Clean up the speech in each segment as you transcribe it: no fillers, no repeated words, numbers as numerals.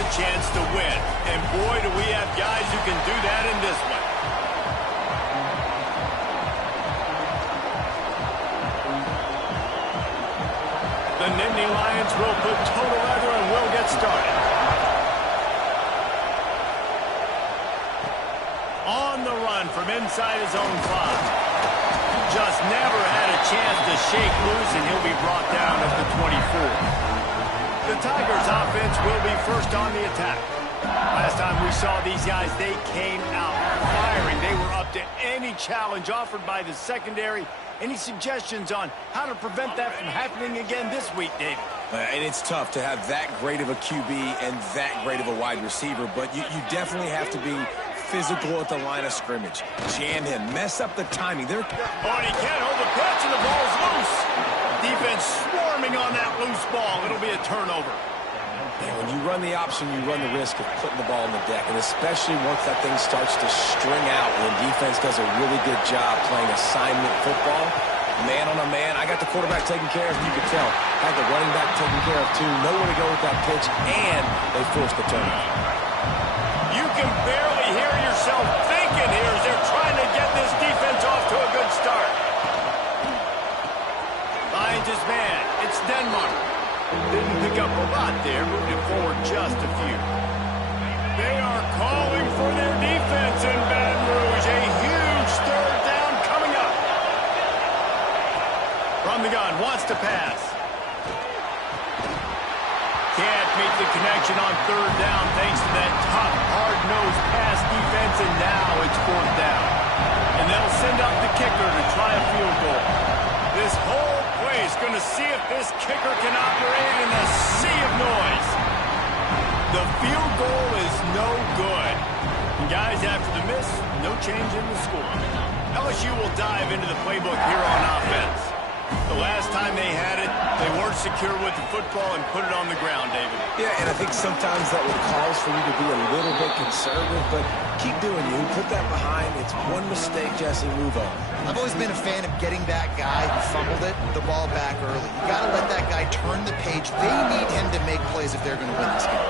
a chance to win. And boy, do we have guys who can do that in this one. The Nittany Lions will put total leather and will get started. On the run from inside his own 5. Just never had a chance to shake loose, and he'll be brought down at the 24. The Tigers offense will be first on the attack. Last time we saw these guys, they came out firing. They were up to any challenge offered by the secondary. Any suggestions on how to prevent that from happening again this week, David? And it's tough to have that great of a QB and that great of a wide receiver, but you definitely have to be physical at the line of scrimmage. Jam him. Mess up the timing. Oh, and he can't hold the pitch, and the ball's loose. Defense swarming on that loose ball. It'll be a turnover. And when you run the option, you run the risk of putting the ball on the deck, and especially once that thing starts to string out when defense does a really good job playing assignment football. Man on a man, I got the quarterback taken care of, you could tell. Had the running back taken care of, too. Nowhere to go with that pitch, and they forced the turnover. You can barely hear yourself thinking here as they're trying to get this defense off to a good start. Finds his man. It's Denmark. Didn't pick up a lot there. Moved it forward just a few. They are calling for their defense in Baton Rouge. A huge third down coming up. From the gun. Wants to pass. Can't meet the connection on third down thanks to that tough, hard-nosed pass defense, and now it's fourth down. And they'll send out the kicker to try a field goal. This whole play is going to see if this kicker can operate in a sea of noise. The field goal is no good. And guys, after the miss, no change in the score. LSU will dive into the playbook here on offense. The last time they had it, they weren't secure with the football and put it on the ground, David. Yeah, and I think sometimes that would cause for you to be a little bit conservative, but keep doing you. Put that behind. It's one mistake, Jesse, move on. I've always been a fan of getting that guy who fumbled it, the ball back early. You got to let that guy turn the page. They need him to make plays if they're going to win this game.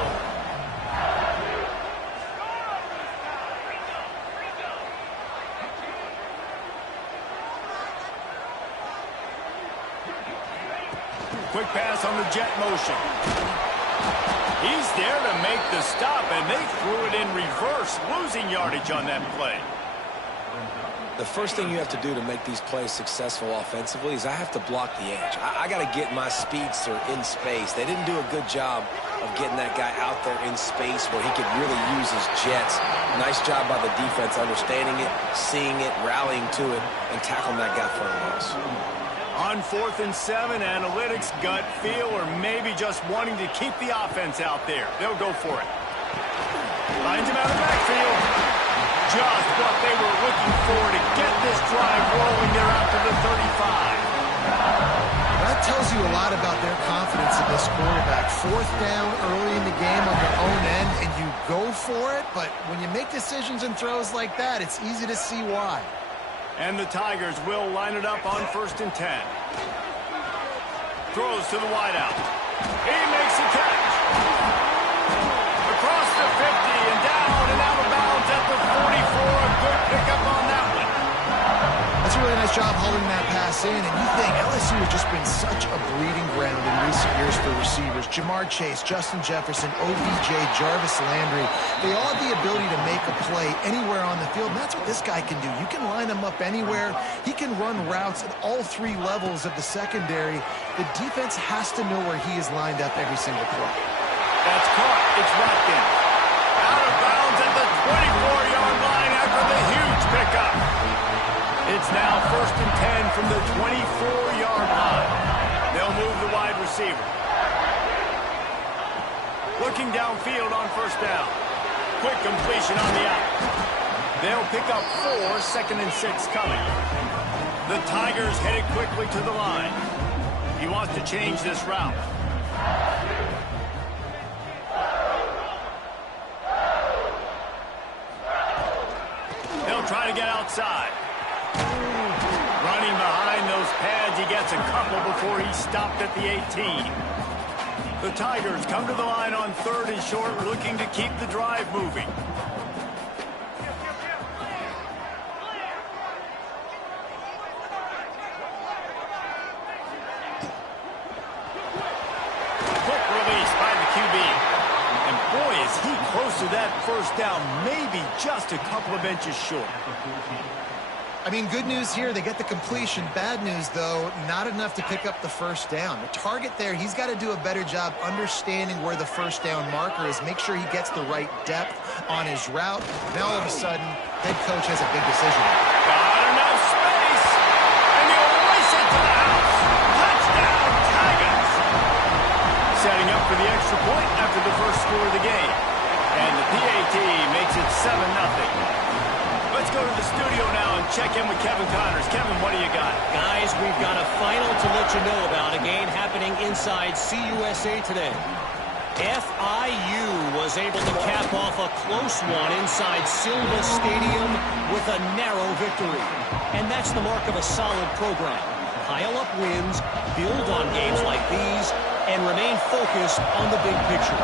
Quick pass on the jet motion. He's there to make the stop, and they threw it in reverse, losing yardage on that play. The first thing you have to do to make these plays successful offensively is I have to block the edge. I got to get my speedster in space. They didn't do a good job of getting that guy out there in space where he could really use his jets. Nice job by the defense understanding it, seeing it, rallying to it, and tackling that guy for a loss. On 4th and 7, analytics, gut feel, or maybe just wanting to keep the offense out there. They'll go for it. Finds him out of the backfield. Just what they were looking for to get this drive rolling there out to the 35. That tells you a lot about their confidence in this quarterback. 4th down early in the game on your own end, and you go for it, but when you make decisions and throws like that, it's easy to see why. And the Tigers will line it up on 1st and 10. Throws to the wideout. He makes the catch. Across the 50 and down and out of bounds at the 44. A good pickup on that one. That's a really nice job holding that pass in, and you think LSU has just been such a breeding ground in recent years for receivers. Jamar Chase, Justin Jefferson, OBJ, Jarvis Landry, they all have the ability to make a play anywhere on the field, and that's what this guy can do. You can line him up anywhere. He can run routes at all 3 levels of the secondary. The defense has to know where he is lined up every single play. That's caught. It's wrapped in. Out of bounds at the 24-yard line after the huge pickup. It's now 1st and 10 from the 24-yard line. They'll move the wide receiver. Looking downfield on 1st down. Quick completion on the out. They'll pick up 4, 2nd and 6 coming. The Tigers headed quickly to the line. He wants to change this route. They'll try to get outside. Running behind those pads, he gets a couple before he stopped at the 18. The Tigers come to the line on 3rd and and short, looking to keep the drive moving. Quick release by the QB. And boy, is he close to that first down, maybe just a couple of inches short. I mean, good news here, they get the completion. Bad news, though, not enough to pick up the first down. The target there, he's got to do a better job understanding where the first down marker is, make sure he gets the right depth on his route. Now, all of a sudden, head coach has a big decision. Got enough space, and he'll race it to the house. Touchdown, Tigers! Setting up for the extra point after the first score of the game. And the PAT makes it 7-0. Let's go to the studio now and check in with Kevin Connors. Kevin, what do you got? Guys, we've got a final to let you know about, a game happening inside CUSA today. FIU was able to cap off a close one inside Silva Stadium with a narrow victory. And that's the mark of a solid program. Pile up wins, build on games like these, and remain focused on the big picture.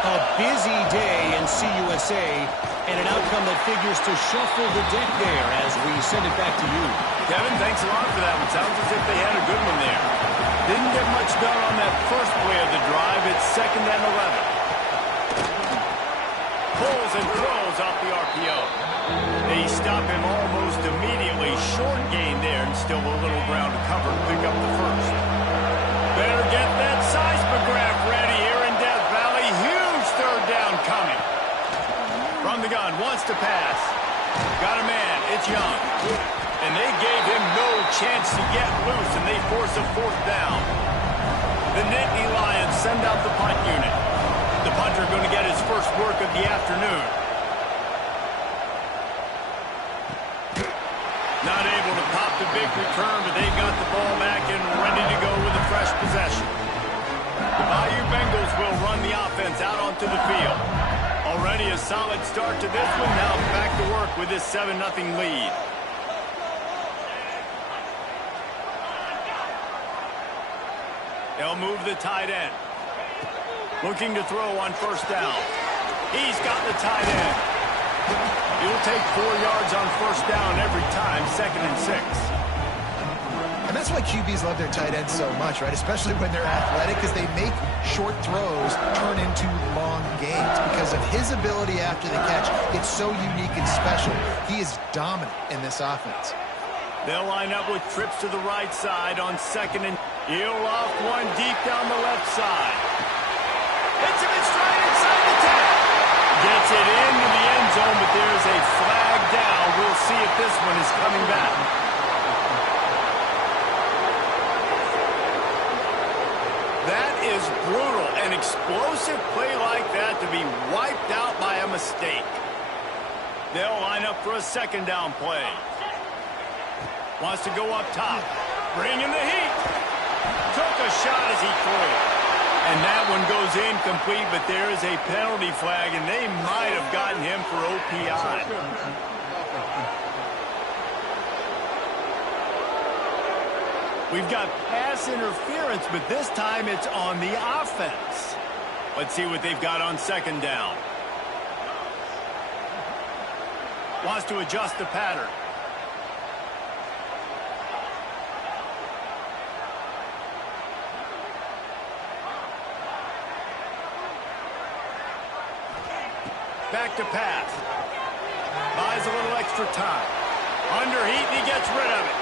A busy day in CUSA, and an outcome that figures to shuffle the deck there as we send it back to you. Kevin, thanks a lot for that one. Sounds as if they had a good one there. Didn't get much done on that first play of the drive. It's 2nd and 11. Pulls and throws off the RPO. They stop him almost immediately. Short gain there, and still a little ground to cover to pick up the first. Better get that seismograph ready here in Death Valley. Huge third down coming. From the gun, wants to pass. Got a man, it's Young. And they gave him no chance to get loose, and they force a 4th down. The Nittany Lions send out the punt unit. The punter going to get his first work of the afternoon. Not able to pop the big return, but they've got the ball back and ready to go with a fresh possession. The Bayou Bengals will run the offense out onto the field. Already a solid start to this one. Now back to work with this 7-0 lead. They'll move the tight end. Looking to throw on first down. He's got the tight end. He'll take 4 yards on first down every time, 2nd and 6. And that's why QBs love their tight ends so much, right? Especially when they're athletic, because they make short throws turn into long gains. Because of his ability after the catch, it's so unique and special. He is dominant in this offense. They'll line up with trips to the right side on 2nd and... He'll off one deep down the left side. Hits him in stride inside the 10. Gets it into the end zone, but there's a flag down. We'll see if this one is coming back. That is brutal. An explosive play like that to be wiped out by a mistake. They'll line up for a 2nd down play. Wants to go up top. Bring in the heat. Took a shot as he threw. And that one goes incomplete, but there is a penalty flag, and they might have gotten him for OPI. We've got pass interference, but this time it's on the offense. Let's see what they've got on 2nd down. Wants to adjust the pattern. Back to pass. Buys a little extra time. Under heat, and he gets rid of it.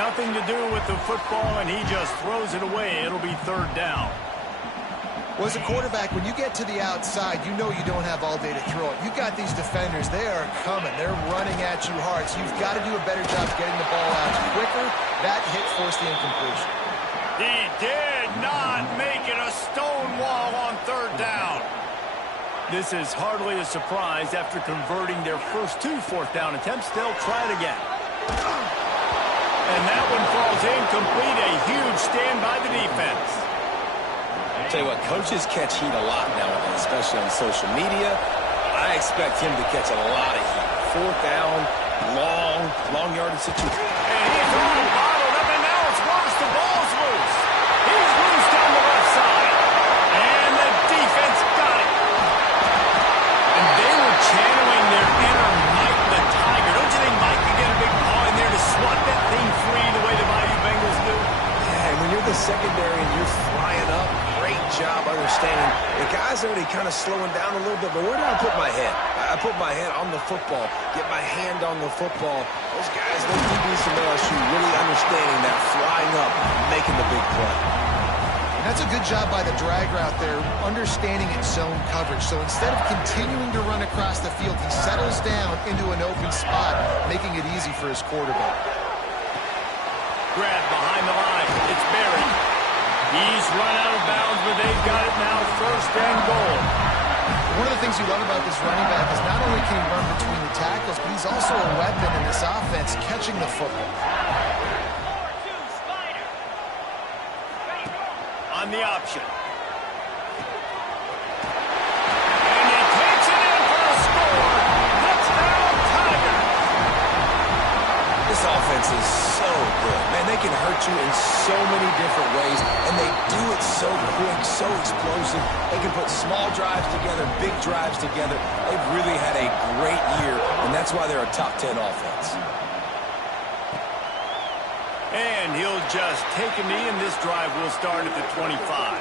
Nothing to do with the football, and he just throws it away. It'll be 3rd down. Well, as a quarterback, when you get to the outside, you know you don't have all day to throw it. You've got these defenders. They are coming. They're running at you hard, so you've got to do a better job getting the ball out quicker. That hit forced the incompletion. He did not make it a stone wall on 3rd down. This is hardly a surprise. After converting their first 2 4th down attempts, they'll try it again. And that one falls incomplete. A huge stand by the defense. I'll tell you what, coaches catch heat a lot nowadays, especially on social media. I expect him to catch a lot of heat. 4th down, long yardage situation. And he's all bottled up, and now it's worse. The ball's loose. He's loose down the left side. And the defense got it. guys already kind of slowing down a little bit, but where do I put my head? I put my head on the football, get my hand on the football. Those guys, those DBs from LSU really understanding that, flying up, making the big play. And that's a good job by the drag route there, understanding its zone coverage. So instead of continuing to run across the field, he settles down into an open spot, making it easy for his quarterback. Grab behind the line. It's buried. He's run out of bounds, but they've got it now, 1st and goal. One of the things you love about this running back is not only can he run between the tackles, but he's also a weapon in this offense, catching the football. On the option. And he takes it in for a score. Touchdown, Tigers. This offense is so good. Man, they can hurt you in so many different ways, and they do it so quick, so explosive. They can put small drives together, big drives together. They've really had a great year, and that's why they're a top 10 offense. And he'll just take a knee, and this drive will start at the 25.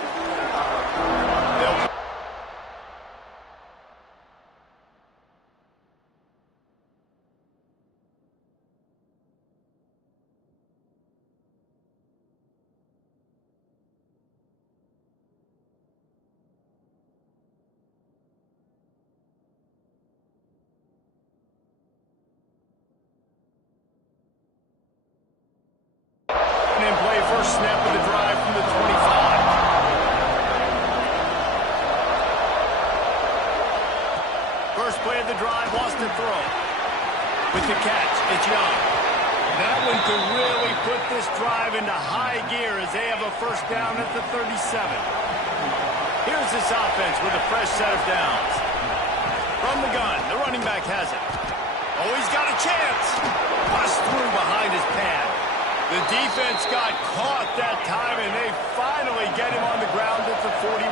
And play first snap of the drive from the 25. First play of the drive, lost the throw. With the catch, it's Young. That one could really put this drive into high gear as they have a first down at the 37. Here's this offense with a fresh set of downs. From the gun, the running back has it. Oh, he's got a chance. Bust through behind his pad. The defense got caught that time, and they finally get him on the ground at the 41.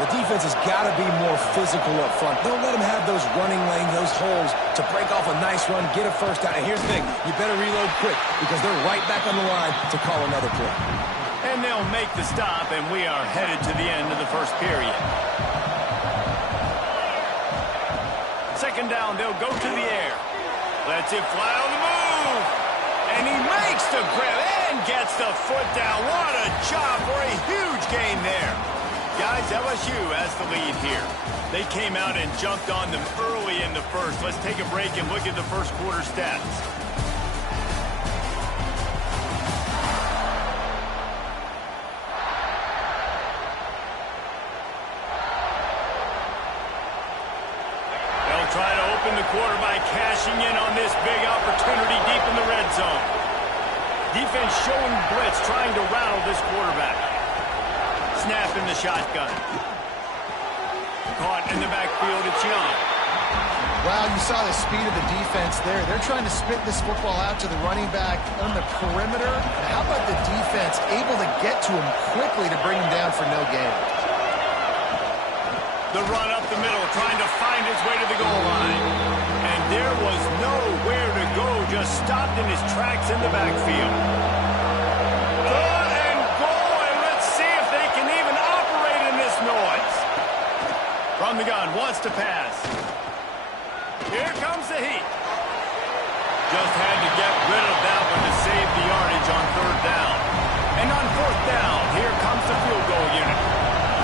The defense has got to be more physical up front. Don't let them have those running lanes, those holes to break off a nice run, get a first down. And here's the thing, you better reload quick because they're right back on the line to call another play. And they'll make the stop, and we are headed to the end of the first period. Second down, they'll go to the air. Lets it fly on the move. And he makes the grab and gets the foot down. What a job for a huge gain there. Guys, LSU has the lead here. They came out and jumped on them early in the first. Let's take a break and look at the first quarter stats. They'll try to open the quarter by cashing in on this big opportunity deep in the red zone. Defense showing blitz, trying to rattle this quarterback. Snap in the shotgun. Caught in the backfield, it's Young. Wow, you saw the speed of the defense there. They're trying to spit this football out to the running back on the perimeter. And how about the defense able to get to him quickly to bring him down for no gain? The run up the middle, trying to find his way to the goal line. And there was nowhere to go, just stopped in his tracks in the backfield. Third and goal, and let's see if they can even operate in this noise. From the gun, wants to pass. Here comes the heat. Just had to get rid of that one to save the yardage on third down. And on fourth down, here comes the field goal unit.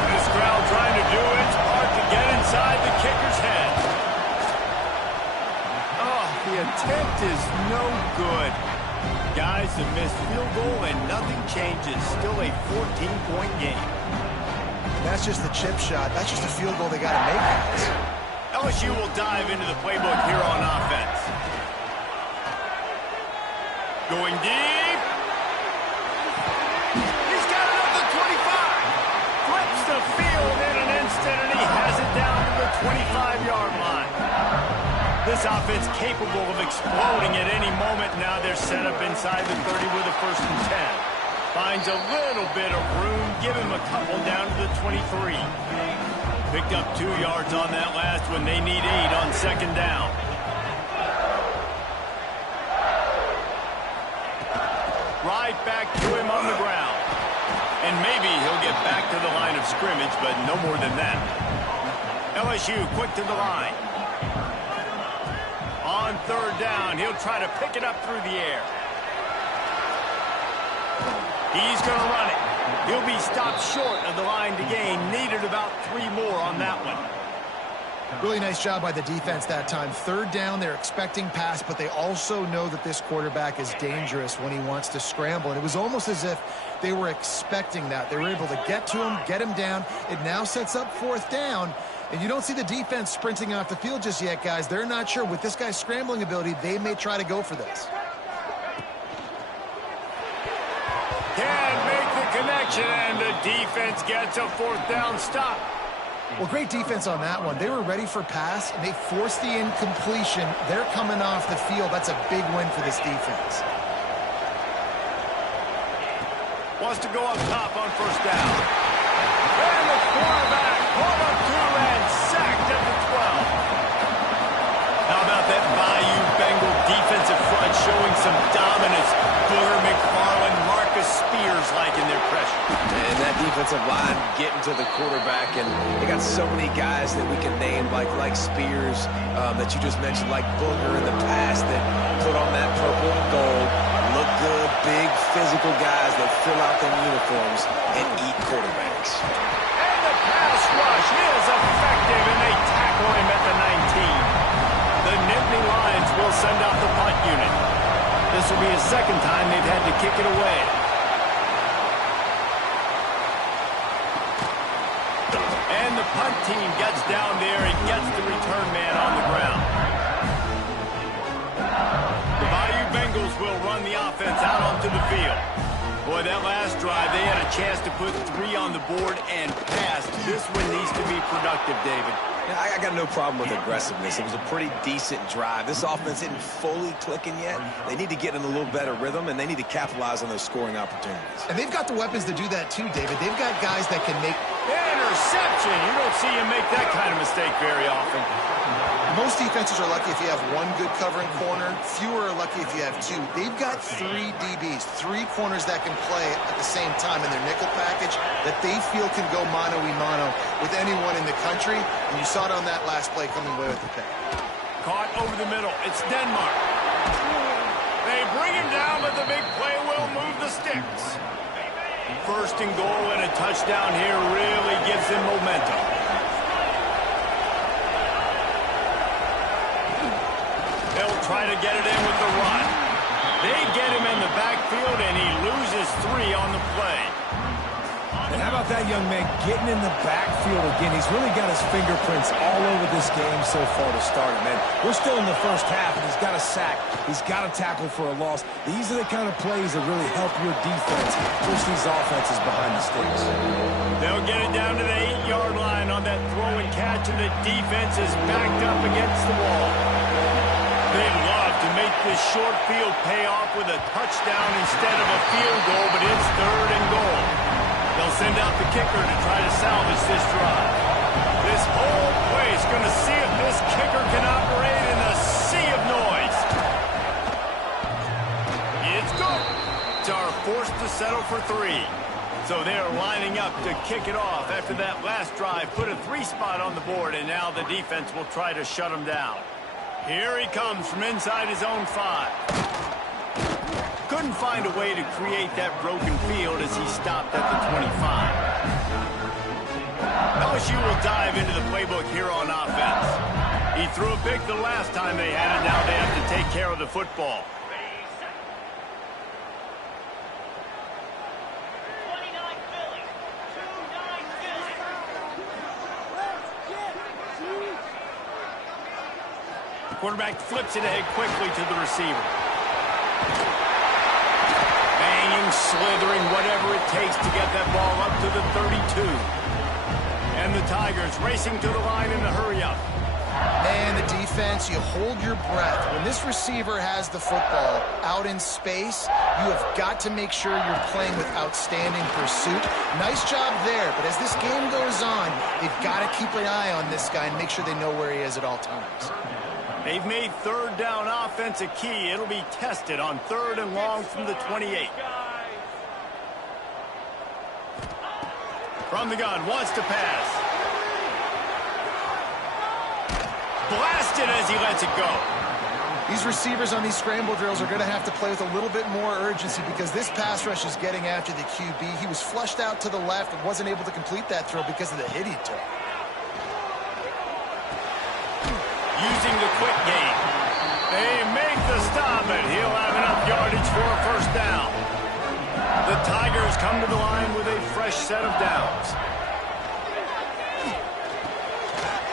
This crowd trying to do its part to get inside the kicker's head. Oh, the attempt is no good. Guys, a missed field goal and nothing changes. Still a 14-point game. That's just the chip shot. That's just a field goal they got to make, guys. LSU will dive into the playbook here on offense. Going deep. He's got it up to 25. Flips the field in an instant, and he has it down to the 25-yard line. This offense capable of exploding at any moment. Now they're set up inside the 30 with a 1st and 10. Finds a little bit of room. Give him a couple down to the 23. Picked up 2 yards on that last one. They need 8 on second down. Right back to him on the ground. And And maybe he'll get back to the line of scrimmage, but no more than that. LSU quick to the line. On third down, he'll try to pick it up through the air. He's going to run it. He'll be stopped short of the line to gain. Needed about 3 more on that one. Really nice job by the defense that time. Third down, they're expecting pass, but they also know that this quarterback is dangerous when he wants to scramble. And it was almost as if they were expecting that. They were able to get to him, get him down. It now sets up fourth down. And you don't see the defense sprinting off the field just yet, guys. They're not sure. With this guy's scrambling ability, they may try to go for this. Can't make the connection, and the defense gets a fourth down stop. Well, great defense on that one. They were ready for pass, and they forced the incompletion. They're coming off the field. That's a big win for this defense. Wants to go up top on first down. And the quarterback pulled up 2 and sacked at the 12. How about that Bayou Bengal defensive front showing some dominance? Booger McFarland, Marcus Spears liking their pressure. And that defensive line getting to the quarterback, and they got so many guys that we can name like Spears that you just mentioned, like Booger in the past, that put on that purple and gold, look good, big physical guys that fill out their uniforms and eat quarterbacks. And the pass rush is effective, and they tackle him at the 19. The Nittany Lions will send out the punt unit. This will be a second time they've had to kick it away. And the punt team gets down there and gets the return man on the ground. The Bayou Bengals will run the offense out onto the field. Boy, that last drive, they had a chance to put 3 on the board and pass. This one needs to be productive, David. Yeah, I got no problem with aggressiveness. It was a pretty decent drive. This offense isn't fully clicking yet. They need to get in a little better rhythm, and they need to capitalize on those scoring opportunities. And they've got the weapons to do that too, David. They've got guys that can make... Interception! You don't see him make that kind of mistake very often. Most defenses are lucky if you have 1 good covering corner. Fewer are lucky if you have 2. They've got 3 DBs, 3 corners that can play at the same time in their nickel package that they feel can go mano-a-mano with anyone in the country. And you saw it on that last play coming away with the pick. Caught over the middle. It's Denmark. They bring him down, but the big play will move the sticks. First and goal and a touchdown here really gives them momentum. They'll try to get it in with the run. They get him in the backfield, and he loses 3 on the play. And how about that young man getting in the backfield again? He's really got his fingerprints all over this game so far to start it, man. We're still in the first half, and he's got a sack. He's got a tackle for a loss. These are the kind of plays that really help your defense push these offenses behind the sticks. They'll get it down to the 8-yard line on that throw and catch, and the defense is backed up against the wall. They'd love to make this short field pay off with a touchdown instead of a field goal, but it's 3rd and goal. They'll send out the kicker to try to salvage this drive. This whole place going to see if this kicker can operate in a sea of noise. It's good. Are forced to settle for 3. So they're lining up to kick it off after that last drive. Put a 3 spot on the board, and now the defense will try to shut him down. Here he comes from inside his own 5. Couldn't find a way to create that broken field as he stopped at the 25. LSU will dive into the playbook here on offense. He threw a pick the last time they had it. Now they have to take care of the football. Quarterback flips it ahead quickly to the receiver. Banging, slithering, whatever it takes to get that ball up to the 32. And the Tigers racing to the line in a hurry-up. Man, the defense, you hold your breath. When this receiver has the football out in space, you have got to make sure you're playing with outstanding pursuit. Nice job there, but as this game goes on, they've got to keep an eye on this guy and make sure they know where he is at all times. They've made 3rd down offense a key. It'll be tested on 3rd and long from the 28. From the gun, wants to pass. Blasted as he lets it go. These receivers on these scramble drills are going to have to play with a little bit more urgency because this pass rush is getting after the QB. He was flushed out to the left and wasn't able to complete that throw because of the hit he took. Using the quick game. They make the stop, and he'll have enough yardage for a first down. The Tigers come to the line with a fresh set of downs.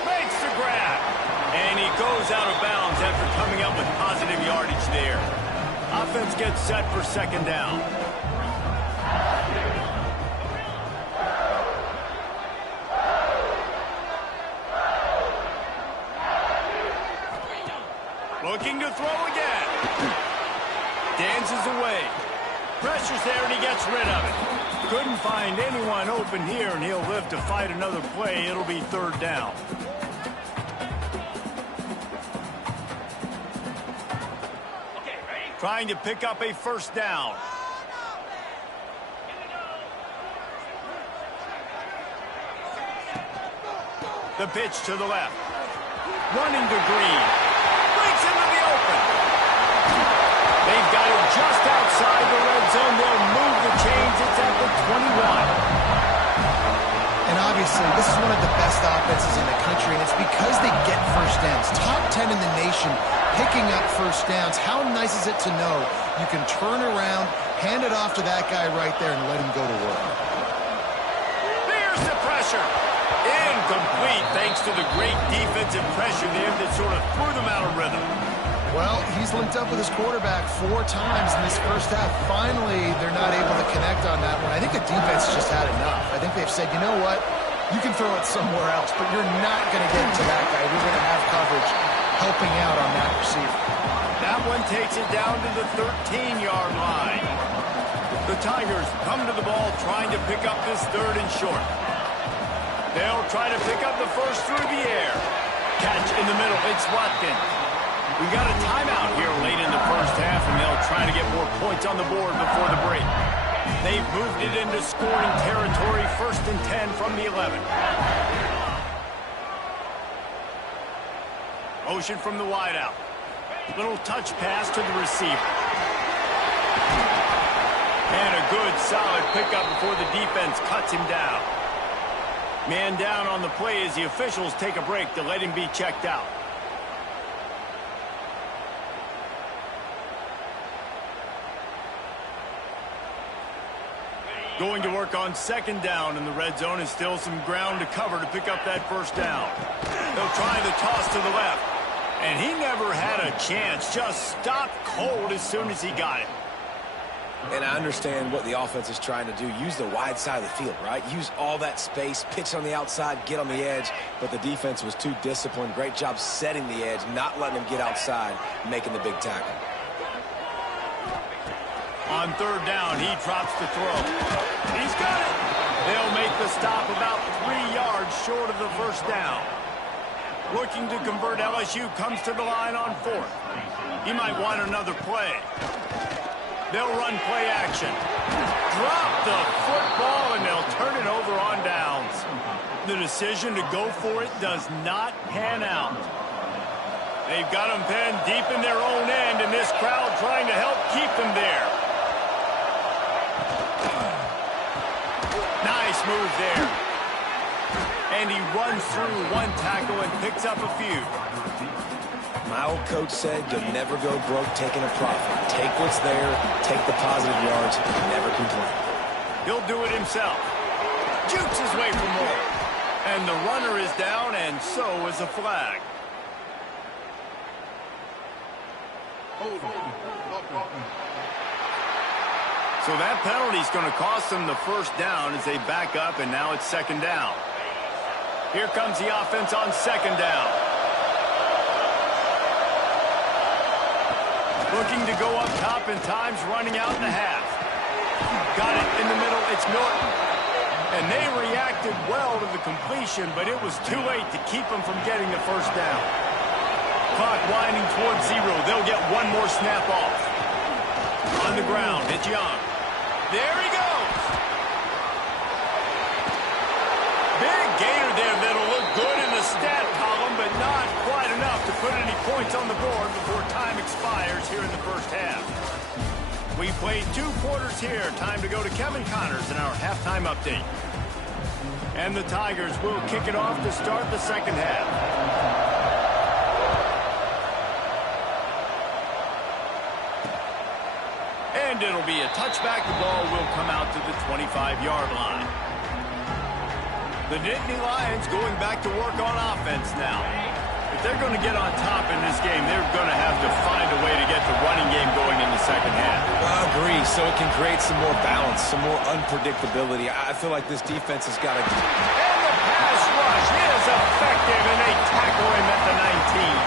Makes the grab. And he goes out of bounds after coming up with positive yardage there. Offense gets set for second down. Looking to throw again. Dances away. Pressure's there and he gets rid of it. Couldn't find anyone open here and he'll live to fight another play. It'll be third down. Trying to pick up a first down. The pitch to the left. Running to Green. Breaks into the open. They've got it just outside the red zone. They'll move the chains. It's at the 21. And obviously, this is one of the best offenses in the country, and it's because they get first downs. Top 10 in the nation picking up first downs. How nice is it to know you can turn around, hand it off to that guy right there, and let him go to work. There's the pressure. Incomplete thanks to the great defensive pressure there that sort of threw them out of rhythm. Well, he's linked up with his quarterback 4 times in this first half. Finally, they're not able to connect on that one. I think the defense just had enough. I think they've said, you know what? You can throw it somewhere else, but you're not going to get to that guy. We're going to have coverage helping out on that receiver. That one takes it down to the 13-yard line. The Tigers come to the ball trying to pick up this third and short. They'll try to pick up the first through the air. Catch in the middle. It's Watkins. We got a timeout here late in the first half, and they'll try to get more points on the board before the break. They've moved it into scoring territory, 1st and 10 from the 11. Motion from the wideout. Little touch pass to the receiver. And a good, solid pickup before the defense cuts him down. Man down on the play as the officials take a break to let him be checked out. Going to work on second down in the red zone, and still some ground to cover to pick up that first down. They'll try the toss to the left. And he never had a chance. Just stopped cold as soon as he got it. And I understand what the offense is trying to do. Use the wide side of the field, right? Use all that space, pitch on the outside, get on the edge. But the defense was too disciplined. Great job setting the edge, not letting him get outside, making the big tackle. On third down, he drops the throw. He's got it. They'll make the stop about 3 yards short of the first down. Looking to convert, LSU comes to the line on 4th. He might want another play. They'll run play action. Drop the football, and they'll turn it over on downs. The decision to go for it does not pan out. They've got them pinned deep in their own end, and this crowd trying to help keep them there. Nice move there. And he runs through one tackle and picks up a few. My old coach said you'll never go broke taking a profit. Take what's there, take the positive yards, and never complain. He'll do it himself. Jukes his way for more. And the runner is down, and so is a flag. So that penalty's going to cost them the first down as they back up, and now it's second down. Here comes the offense on second down. Looking to go up top, and time's running out in the half. Got it in the middle. It's Norton. And they reacted well to the completion, but it was too late to keep them from getting the first down. Clock winding towards 0. They'll get one more snap off. On the ground, it's Young. There he goes. points on the board before time expires here in the first half. We played 2 quarters here. Time to go to Kevin Connors in our halftime update. And the Tigers will kick it off to start the second half. And it'll be a touchback. The ball will come out to the 25-yard line. The Nittany Lions going back to work on offense now. If they're going to get on top in this game, they're going to have to find a way to get the running game going in the second half. I agree, so it can create some more balance, some more unpredictability. I feel like this defense has got to... And the pass rush is effective, and they tackle him at the 19.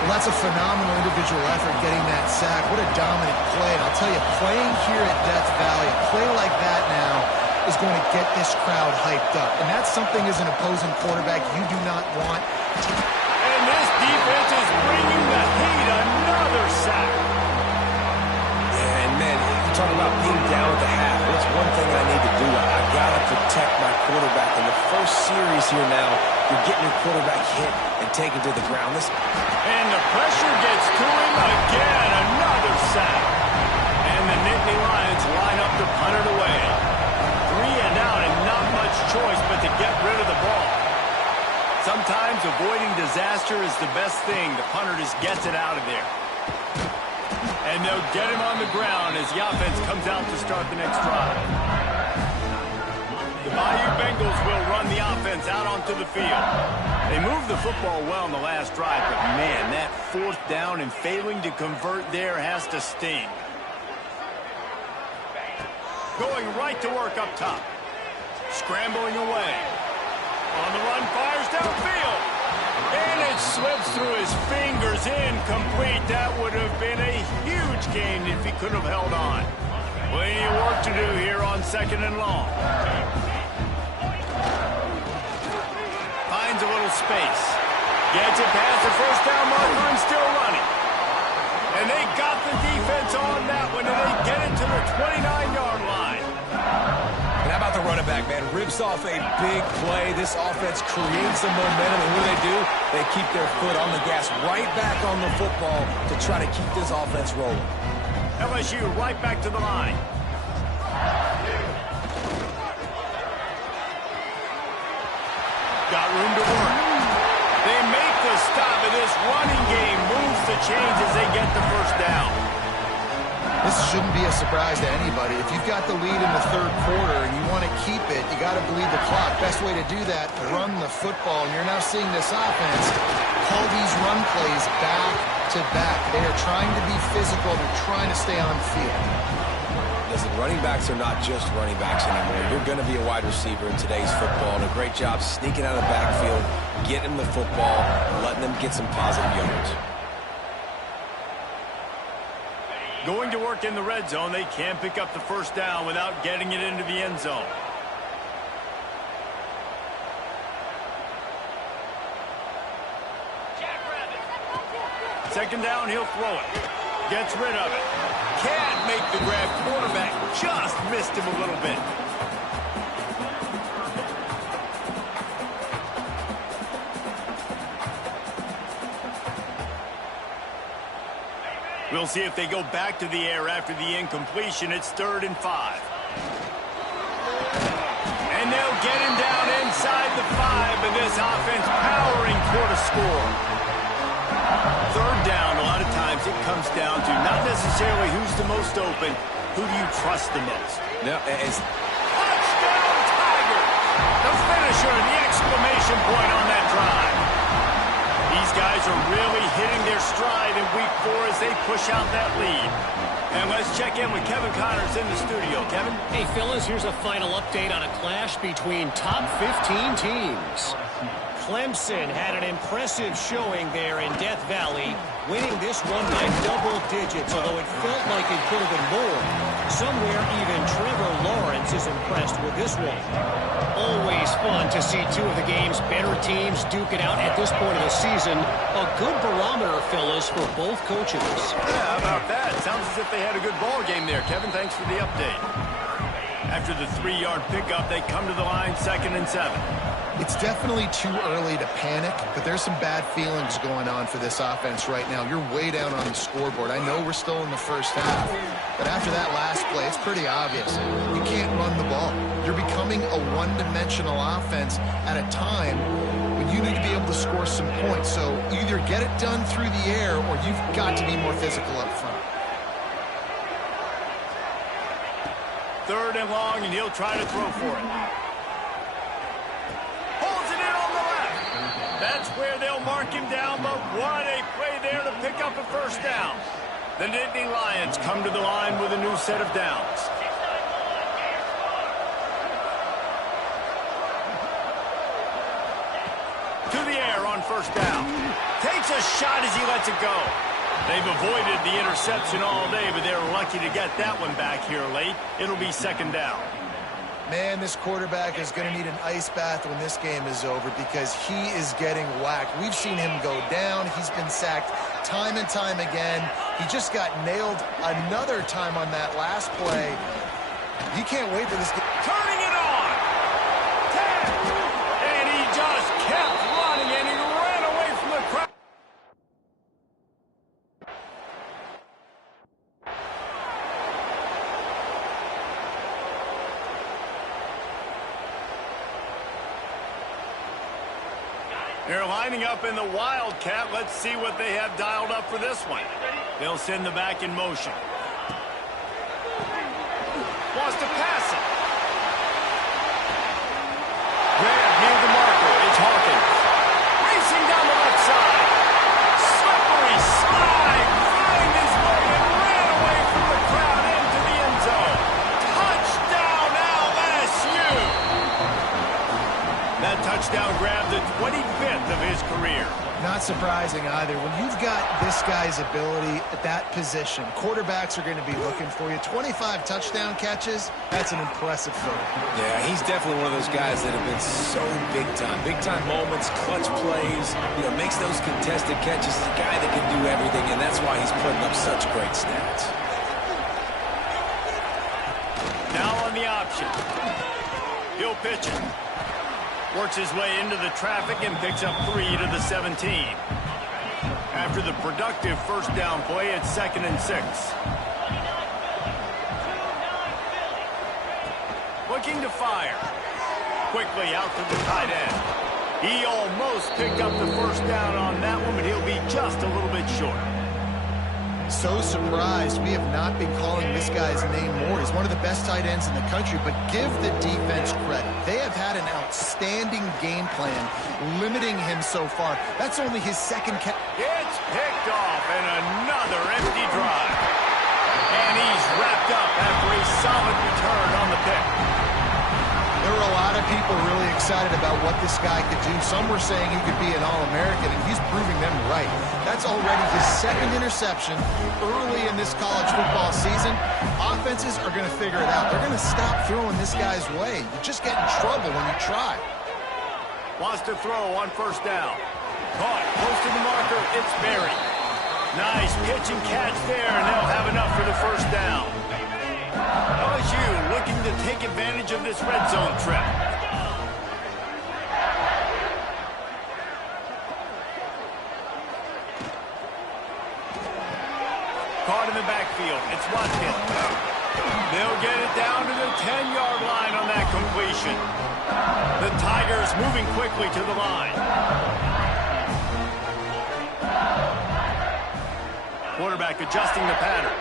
Well, that's a phenomenal individual effort getting that sack. What a dominant play. And I'll tell you, playing here at Death Valley, a play like that now is going to get this crowd hyped up. And that's something as an opposing quarterback you do not want. And this defense is bringing the heat. Another sack. Yeah, and man, you talk about being down at the half. What's one thing I need to do? I got to protect my quarterback. In the first series here now, you're getting your quarterback hit and taken to the ground. And the pressure gets to him again. Another sack. And the Nittany Lions line up to punt it away. 3 and out, and not much choice but to get rid of the ball. Sometimes avoiding disaster is the best thing. The punter just gets it out of there. And they'll get him on the ground as the offense comes out to start the next drive. The Bayou Bengals will run the offense out onto the field. They moved the football well in the last drive, but man, that 4th down and failing to convert there has to sting. Going right to work up top. Scrambling away. On the run, fires downfield. And it slips through his fingers, incomplete. That would have been a huge gain if he could have held on. Plenty of work to do here on 2nd and long. Finds a little space. Gets it past the 1st down marker and still running. And they got the defense on that one, and they get it to the 29-yard line. And how about the running back, man? Rips off a big play. This offense creates some momentum, and what do? They keep their foot on the gas, right back on the football to try to keep this offense rolling. LSU right back to the line. Got room to work. They make the stop, and this running game moves the chains as they get the 1st down. This shouldn't be a surprise to anybody. If you've got the lead in the 3rd quarter and you want to keep it, you got to bleed the clock. Best way to do that, run the football. And you're now seeing this offense call these run plays back to back. They are trying to be physical. They're trying to stay on field. Listen, running backs are not just running backs anymore. You're going to be a wide receiver in today's football, and a great job sneaking out of the backfield, getting the football, letting them get some positive yards. Going to work in the red zone. They can't pick up the 1st down without getting it into the end zone. Second down, he'll throw it. Gets rid of it. Can't make the grab. Quarterback just missed him a little bit. We'll see if they go back to the air after the incompletion. It's 3rd and 5. And they'll get him down inside the 5, and this offense powering toward a score. 3rd down, a lot of times it comes down to not necessarily who's the most open, who do you trust the most? No, it's... Touchdown, Tigers! The finisher, the exclamation point on that drive. These guys are really hitting their stride in week 4 as they push out that lead. And let's check in with Kevin Connors in the studio. Kevin? Hey, fellas, here's a final update on a clash between top 15 teams. Clemson had an impressive showing there in Death Valley, winning this one by double digits, although it felt like it could have been more. Somewhere even Trevor Lawrence is impressed with this one. Always fun to see 2 of the game's better teams duke it out at this point of the season. A good barometer, fellas, for both coaches. Yeah, how about that? Sounds as if they had a good ball game there. Kevin, thanks for the update. After the 3-yard pickup, they come to the line 2nd and 7. It's definitely too early to panic, but there's some bad feelings going on for this offense right now. You're way down on the scoreboard. I know we're still in the first half, but after that last play, it's pretty obvious. You can't run the ball. You're becoming a one-dimensional offense at a time when you need to be able to score some points. So either get it done through the air or you've got to be more physical up front. 3rd and long, and he'll try to throw for it. Pulls it in on the left. That's where they'll mark him down, but what a play there to pick up a first down. The Nittany Lions come to the line with a new set of downs. To the air on first down. Takes a shot as he lets it go. They've avoided the interception all day, but they're lucky to get that one back here late. It'll be 2nd down. Man, this quarterback is going to need an ice bath when this game is over because he is getting whacked. We've seen him go down. He's been sacked time and time again. He just got nailed another time on that last play. He can't wait for this game. Turning it on. 10. And he just kept running, and he ran away from the crowd. They're lining up in the Wildcat. Let's see what they have dialed up for this one. They'll send the back in motion. Wants to pass it. Grab near the marker. It's Hawkins. Racing down the left side. Slippery slide. Find his way and ran away from the crowd into the end zone. Touchdown LSU. That touchdown grabbed the 25th of his career. Not surprising either. When you've got this guy's ability at that position, quarterbacks are going to be looking for you. 25 touchdown catches, that's an impressive thing. Yeah, he's definitely one of those guys that have been so big time. Big time moments, clutch plays, makes those contested catches. He's a guy that can do everything, and that's why he's putting up such great stats. Now on the option. He'll pitch it. Works his way into the traffic and picks up 3 to the 17. After the productive first down play, it's 2nd and 6. Looking to fire. Quickly out to the tight end. He almost picked up the first down on that one, but he'll be just a little bit short. So surprised we have not been calling this guy's name more. He's one of the best tight ends in the country, but give the defense credit. They have had an outstanding game plan limiting him so far. That's only his 2nd catch. It's picked off and another empty drive. And he's wrapped up after a solid return on the pick. There were a lot of people really excited about what this guy could do. Some were saying he could be an All-American, and he's proving them right. That's already his 2nd interception early in this college football season. Offenses are going to figure it out. They're going to stop throwing this guy's way. You just get in trouble when you try. Wants to throw on first down. Caught close to the marker. It's Berry. Nice pitch and catch there, and they'll have enough for the first down. LSU looking to take advantage of this red zone trip. Caught in the backfield. It's Watkins. They'll get it down to the 10-yard line on that completion. The Tigers moving quickly to the line. Quarterback adjusting the pattern.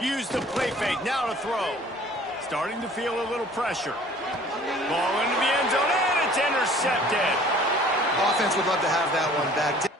Use the play fake, now to throw. Starting to feel a little pressure. Ball into the end zone, and it's intercepted. Offense would love to have that one back.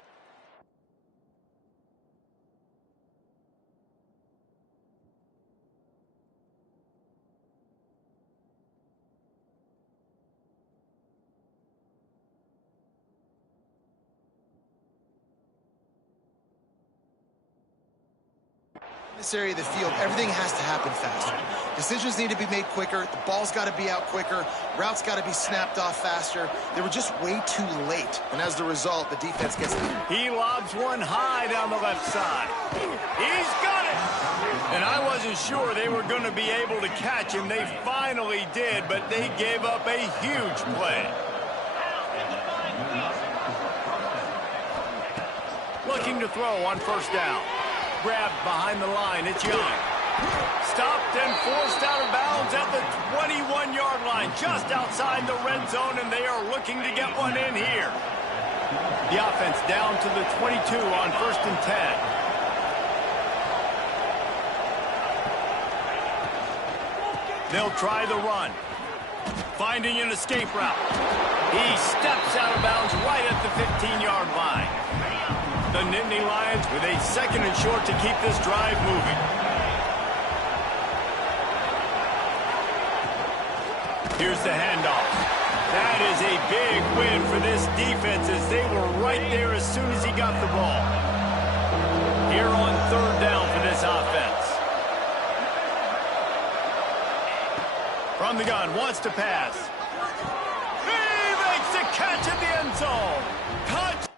this area of the field, everything has to happen faster. Decisions need to be made quicker. The ball's got to be out quicker. Routes got to be snapped off faster. They were just way too late. And as a result, the defense gets the... He lobs one high down the left side. He's got it! And I wasn't sure they were going to be able to catch him. They finally did, but they gave up a huge play. Looking to throw on first down. Grabbed behind the line. It's Young. Stopped and forced out of bounds at the 21-yard line, just outside the red zone, and they are looking to get one in here. The offense down to the 22 on 1st and 10. They'll try the run. Finding an escape route. He steps out of bounds right at the 15-yard line. The Nittany Lions with a 2nd and short to keep this drive moving. Here's the handoff. That is a big win for this defense as they were right there as soon as he got the ball. Here on 3rd down for this offense. From the gun, wants to pass. He makes the catch in the end zone. Touch.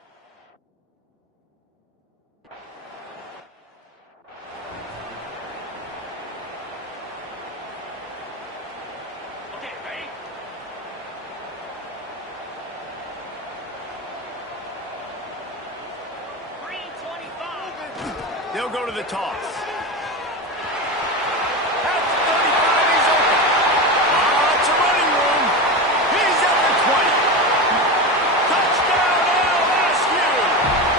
They'll go to the toss. At the 35, he's open. Lots of running room. He's at the 20. Touchdown, LSU.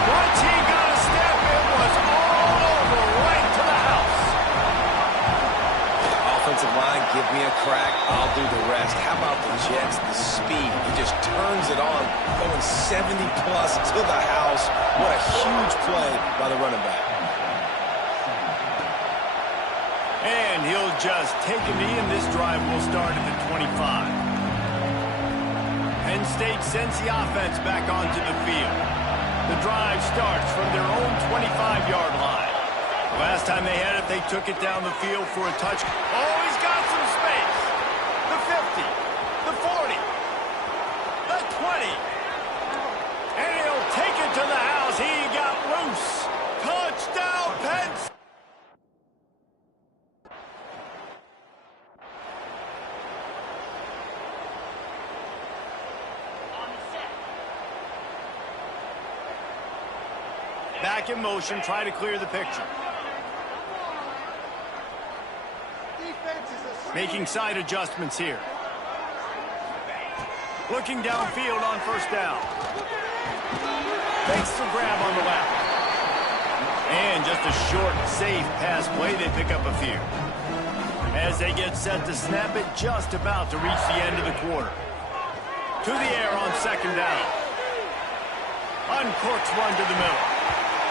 Once he got a step, it was all over, right to the house. Offensive line, give me a crack. I'll do the rest. How about the Jets, the speed? He just turns it on, going 70-plus to the house. What a huge play by the running back. And he'll just take a knee, and this drive will start at the 25. Penn State sends the offense back onto the field. The drive starts from their own 25-yard line. The last time they had it, they took it down the field for a touch. Oh, he's got some space. The 50, the 40, the 20. And he'll take it to the house. He got loose. Touchdown, Penn State. Back in motion, try to clear the picture. Making side adjustments here. Looking downfield on 1st down. Fakes the grab on the left. And just a short, safe pass play, they pick up a few. As they get set to snap it, just about to reach the end of the quarter. To the air on 2nd down. Uncorks one to the middle.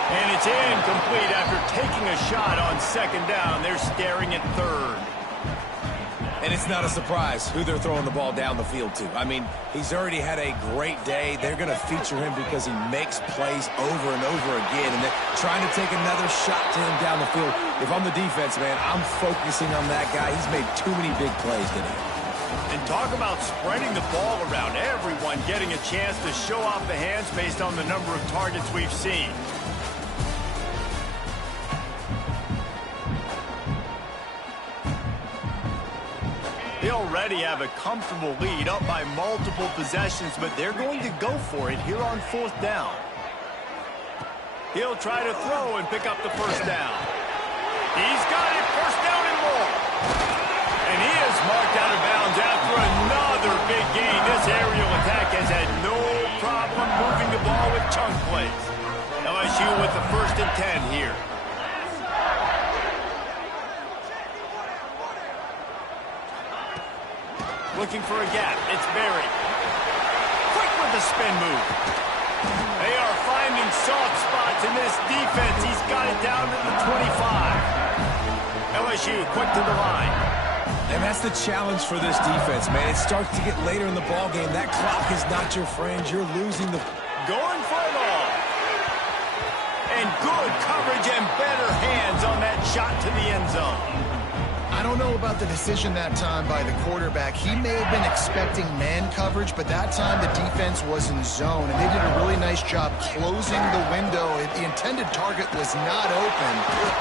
And it's incomplete after taking a shot on 2nd down. They're staring at 3rd. And it's not a surprise who they're throwing the ball down the field to. I mean, he's already had a great day. They're going to feature him because he makes plays over and over again. And they're trying to take another shot to him down the field. If I'm the defense, man, I'm focusing on that guy. He's made too many big plays today. And talk about spreading the ball around. Everyone getting a chance to show off the hands based on the number of targets we've seen. They already have a comfortable lead, up by multiple possessions, but they're going to go for it here on 4th down. He'll try to throw and pick up the 1st down. He's got it, 1st down and more. And he is marked out of bounds after another big gain. This aerial attack has had no problem moving the ball with chunk plays. LSU with the 1st and 10 here. Looking for a gap. It's Barry. Quick with the spin move. They are finding soft spots in this defense. He's got it down to the 25. LSU quick to the line. And that's the challenge for this defense, man. It starts to get later in the ballgame. That clock is not your friend. You're losing the... Going for it all. And Good coverage and better hands on that shot to the end zone. I don't know about the decision that time by the quarterback. He may have been expecting man coverage, but that time the defense was in zone, and they did a really nice job closing the window. The intended target was not open,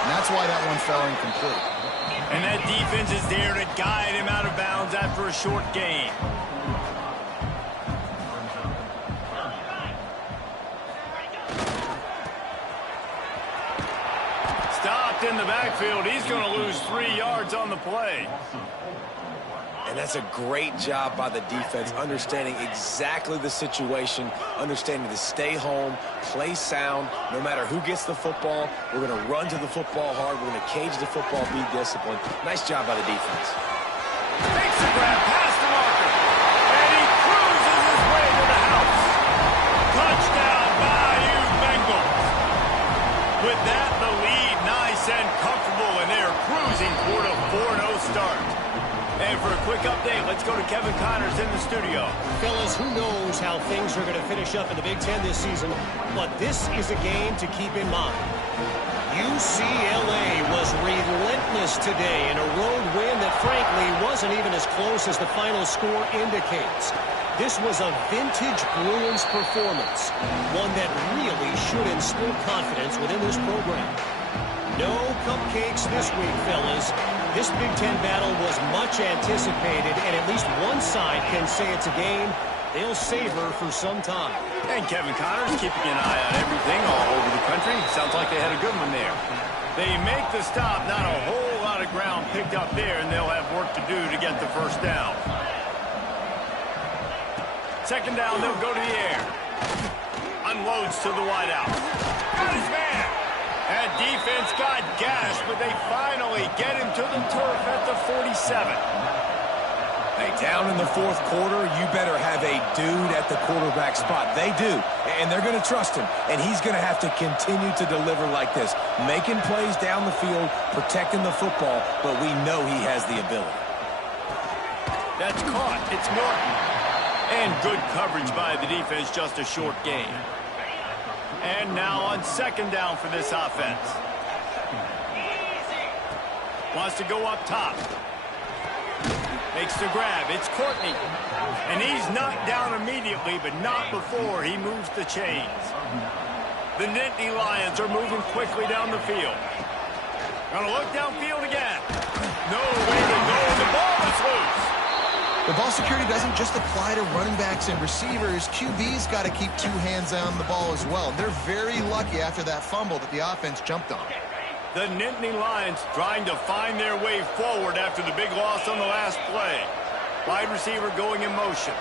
and that's why that one fell incomplete. And that defense is there to guide him out of bounds after a short gain. Stopped in the backfield. He's going to lose 3 yards on the play. And that's a great job by the defense, understanding exactly the situation, understanding to stay home, play sound. No matter who gets the football, we're going to run to the football hard. We're going to cage the football, be disciplined. Nice job by the defense. Takes the grab past the marker. And he cruises his way to the house. Touchdown, Bayou Bengals. With that, the lead nice and comfortable, and they're cruising toward a 4-0 start. And for a quick update, let's go to Kevin Connors in the studio. Fellas, who knows how things are going to finish up in the Big Ten this season, but this is a game to keep in mind. UCLA was relentless today in a road win that, frankly, wasn't even as close as the final score indicates. This was a vintage Bruins performance, one that really should instill confidence within this program. No cupcakes this week, fellas. This Big Ten battle was much anticipated, and at least one side can say it's a game they'll savor for some time. And Kevin Connors keeping an eye on everything all over the country. Sounds like they had a good one there. They make the stop, not a whole lot of ground picked up there, and they'll have work to do to get the first down. Second down, they'll go to the air. Unloads to the wideout. Got his man. That defense got gashed, but they finally get him to the turf at the 47. Hey, down in the fourth quarter, you better have a dude at the quarterback spot. They do, and they're going to trust him, and he's going to have to continue to deliver like this, making plays down the field, protecting the football, but we know he has the ability. That's caught. It's Norton. And good coverage by the defense, just a short gain. And now on second down for this offense. Wants to go up top. Makes the grab. It's Courtney. And he's knocked down immediately, but not before he moves the chains. The Nittany Lions are moving quickly down the field. Gonna look downfield again. Nowhere to go. The ball is loose. The ball security doesn't just apply to running backs and receivers. QB's got to keep 2 hands on the ball as well. They're very lucky after that fumble that the offense jumped on. The Nittany Lions trying to find their way forward after the big loss on the last play. Wide receiver going in motion.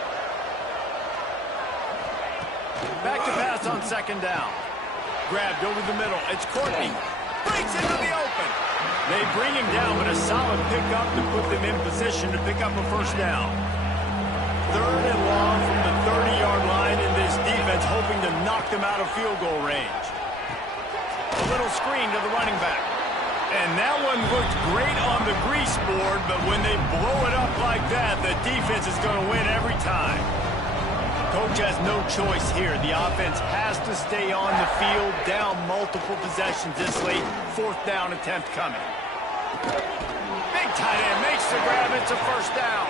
Back to pass on second down. Grabbed over the middle. It's Courtney. Breaks into the open. They bring him down, but a solid pickup to put them in position to pick up a first down. Third and long from the 30-yard line, in this defense hoping to knock them out of field goal range. A little screen to the running back. And that one looked great on the grease board, but when they blow it up like that, the defense is going to win every time. Coach has no choice here. The offense has to stay on the field, down multiple possessions this late. Fourth down attempt coming. Big tight end makes the grab. It's a first down.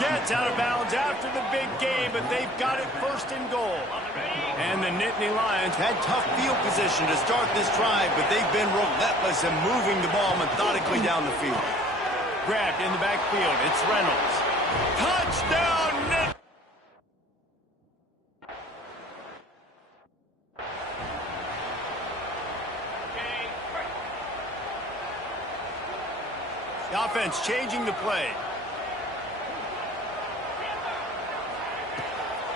Gets out of bounds after the big game, but they've got it first and goal. And the Nittany Lions had tough field position to start this drive, but they've been relentless in moving the ball methodically down the field. Grabbed in the backfield. It's Reynolds. Touchdown, Nittany! The offense changing the play.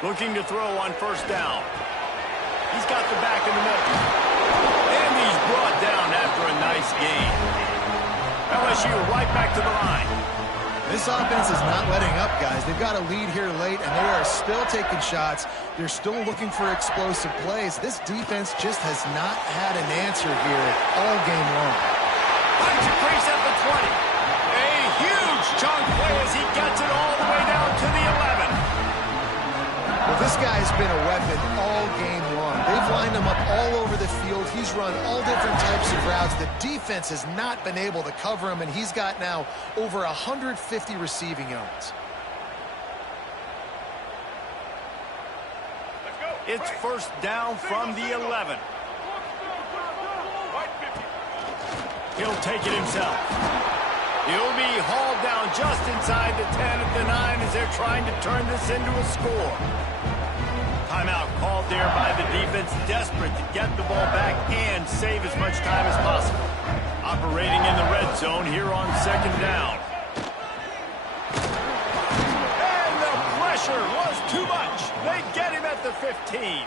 Looking to throw on first down. He's got the back in the middle. And he's brought down after a nice gain. LSU right back to the line. This offense is not letting up, guys. They've got a lead here late, and they are still taking shots. They're still looking for explosive plays. This defense just has not had an answer here all game long. Finds a crease at the 20. A huge chunk play as he gets it all the way down to the 11. Well, This guy has been a weapon all game long. They've lined him up all over the field. He's run all different types of routes. The defense has not been able to cover him, and he's got now over 150 receiving yards. It's first down from the 11. He'll take it himself. He'll be hauled down just inside the 10 at the 9 as they're trying to turn this into a score. Timeout called there by the defense, desperate to get the ball back and save as much time as possible. Operating in the red zone here on second down. And the pressure was too much. They get him at the 15.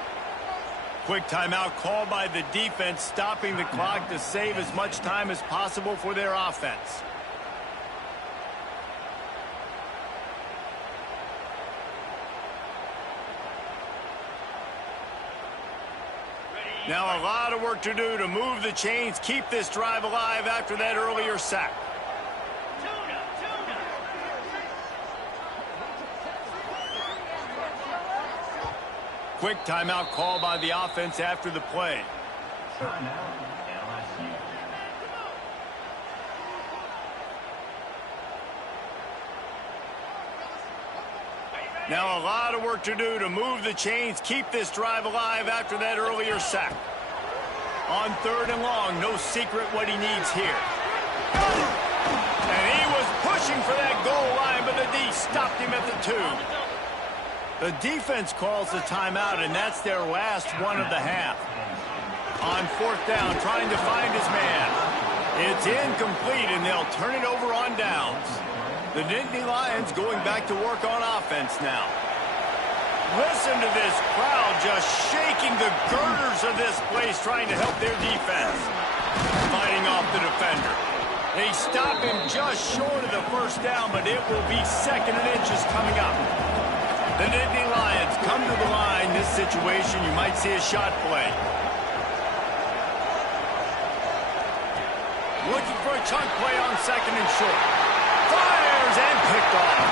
Quick timeout called by the defense, stopping the clock to save as much time as possible for their offense. Now a lot of work to do to move the chains, keep this drive alive after that earlier sack. Quick timeout call by the offense after the play. Now a lot of work to do to move the chains, keep this drive alive after that earlier sack. On third and long, no secret what he needs here. And he was pushing for that goal line, but the D stopped him at the 2. The defense calls the timeout, and that's their last one of the half. On fourth down, trying to find his man. It's incomplete, and they'll turn it over on downs. The Nittany Lions going back to work on offense now. Listen to this crowd just shaking the girders of this place, trying to help their defense. Fighting off the defender. They stop him just short of the first down, but it will be second and inches coming up. The Nittany Lions come to the line. This situation, you might see a shot play. Looking for a chunk play on second and short. Fires and picked off.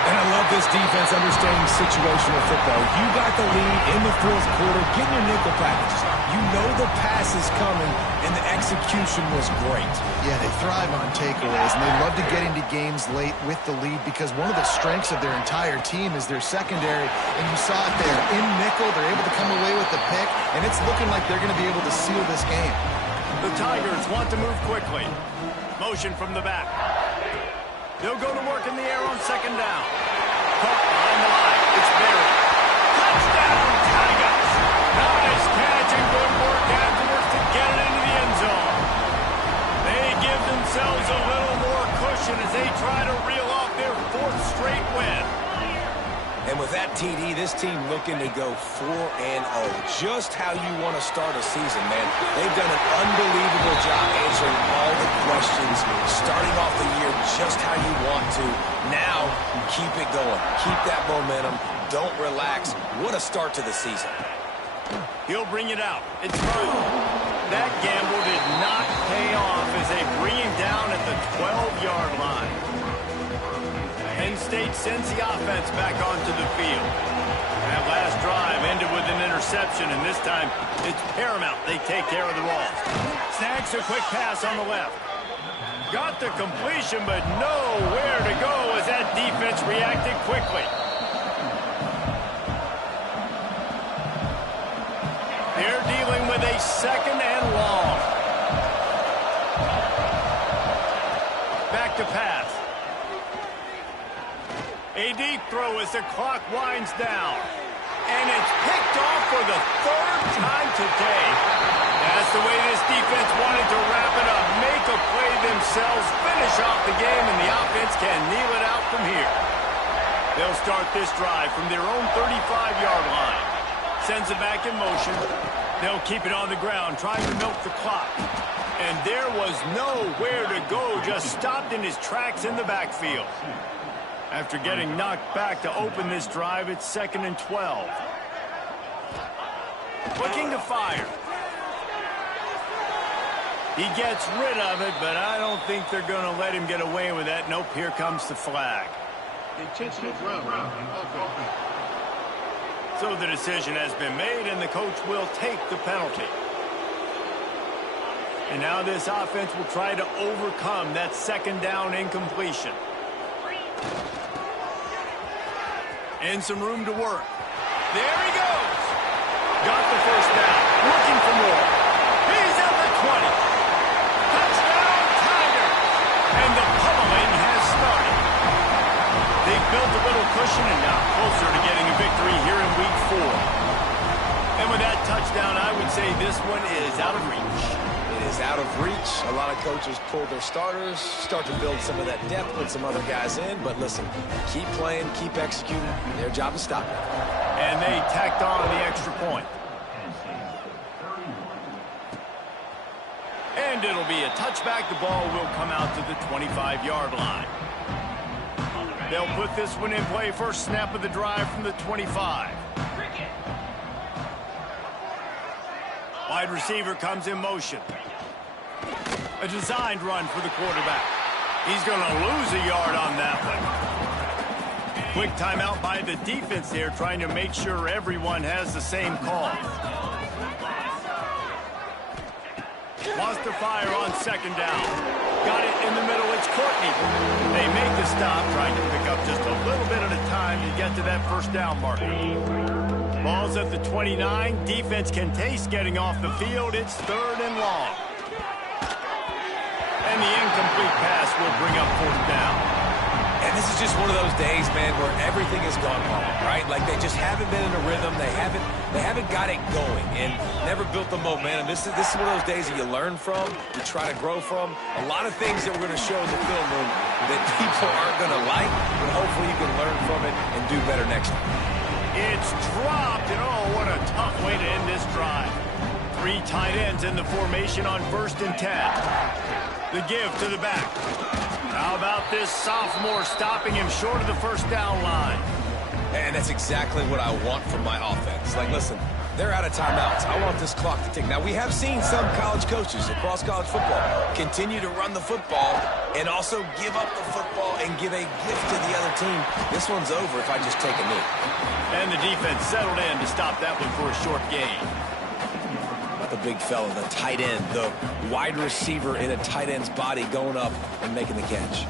And I love this defense understanding situational football. You got the lead in the fourth quarter. Get in your nickel packages. You know the pass is coming, and the execution was great. Yeah, they thrive on takeaways, and they love to get into games late with the lead because one of the strengths of their entire team is their secondary, and you saw it there. In nickel, they're able to come away with the pick, and it's looking like they're going to be able to seal this game. The Tigers want to move quickly. Motion from the back. They'll go to work in the air on second down. Caught behind the line. It's buried. Touchdown, Tigers! Nice catch and good work afterwards to get it into the end zone. They give themselves a little more cushion as they try to reel off their fourth straight win. And with that TD, this team looking to go 4-0. Just how you want to start a season, man. They've done an unbelievable job answering all the questions, starting off the year just how you want to. Now, keep it going. Keep that momentum. Don't relax. What a start to the season. He'll bring it out. It's through. That gamble did not pay off as they bring him down at the 12-yard line. Penn State sends the offense back onto the field. That last drive ended with an interception, and this time it's paramount they take care of the ball. Snags a quick pass on the left. Got the completion, but nowhere to go as that defense reacted quickly. They're dealing with a second and long. Back to pass. A deep throw as the clock winds down. And it's picked off for the third time today. That's the way this defense wanted to wrap it up. Make a play themselves, finish off the game, and the offense can kneel it out from here. They'll start this drive from their own 35-yard line. Sends it back in motion. They'll keep it on the ground, trying to milk the clock. And there was nowhere to go, just stopped in his tracks in the backfield. After getting knocked back to open this drive, it's second and 12. Looking to fire. He gets rid of it, but I don't think they're going to let him get away with that. Nope, here comes the flag. So the decision has been made, and the coach will take the penalty. And now this offense will try to overcome that second down incompletion. And some room to work. There he goes. Got the first down. Looking for more. He's at the 20. Touchdown, Tigers. And the pummeling has started. They've built a little cushion and now closer to getting a victory here in Week 4. And with that touchdown, I would say this one is out of reach. It is out of reach. A lot of coaches pull their starters, start to build some of that depth, put some other guys in. But listen, keep playing, keep executing. Their job is stop. And they tacked on the extra point. And it'll be a touchback. The ball will come out to the 25-yard line. They'll put this one in play. First snap of the drive from the 25. Wide receiver comes in motion. A designed run for the quarterback. He's going to lose a yard on that one. Quick timeout by the defense there, trying to make sure everyone has the same call. Wants to fire on second down. Got it in the middle. It's Courtney. They make the stop, trying to pick up just a little bit at a time to get to that first down marker. Ball's at the 29. Defense can taste getting off the field. It's third and long. And the incomplete pass will bring up fourth down. And this is just one of those days, man, where everything has gone wrong, right? Like they just haven't been in a rhythm. They haven't got it going and never built the momentum. This is one of those days that you learn from, you try to grow from. A lot of things that we're going to show in the film room that people aren't going to like, but hopefully you can learn from it and do better next time. It's dropped, and oh, what a tough way to end this drive. 3 tight ends in the formation on 1st and 10. The give to the back. How about this sophomore stopping him short of the first down line? And that's exactly what I want from my offense. Like, listen, they're out of timeouts. I want this clock to tick. Now, we have seen some college coaches across college football continue to run the football and also give up the football and give a gift to the other team. This one's over if I just take a knee. And the defense settled in to stop that one for a short gain. The big fella, the tight end, the wide receiver in a tight end's body going up and making the catch.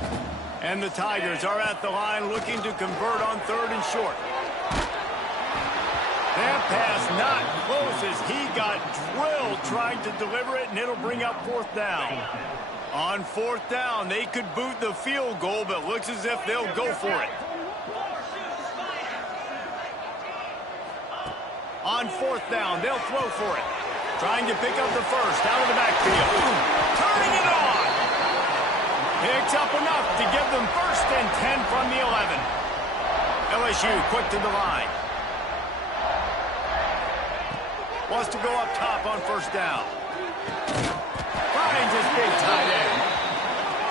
And the Tigers are at the line looking to convert on 3rd and short. That pass not close as he got drilled trying to deliver it, and it'll bring up 4th down. On 4th down, they could boot the field goal, but looks as if they'll go for it. On 4th down, they'll throw for it. Trying to pick up the first out of the backfield. Turning it on. Picks up enough to give them 1st and 10 from the 11. LSU quick to the line. Wants to go up top on 1st down. Finds his big tight end.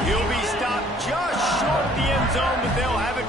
He'll be stopped just short of the end zone, but they'll have it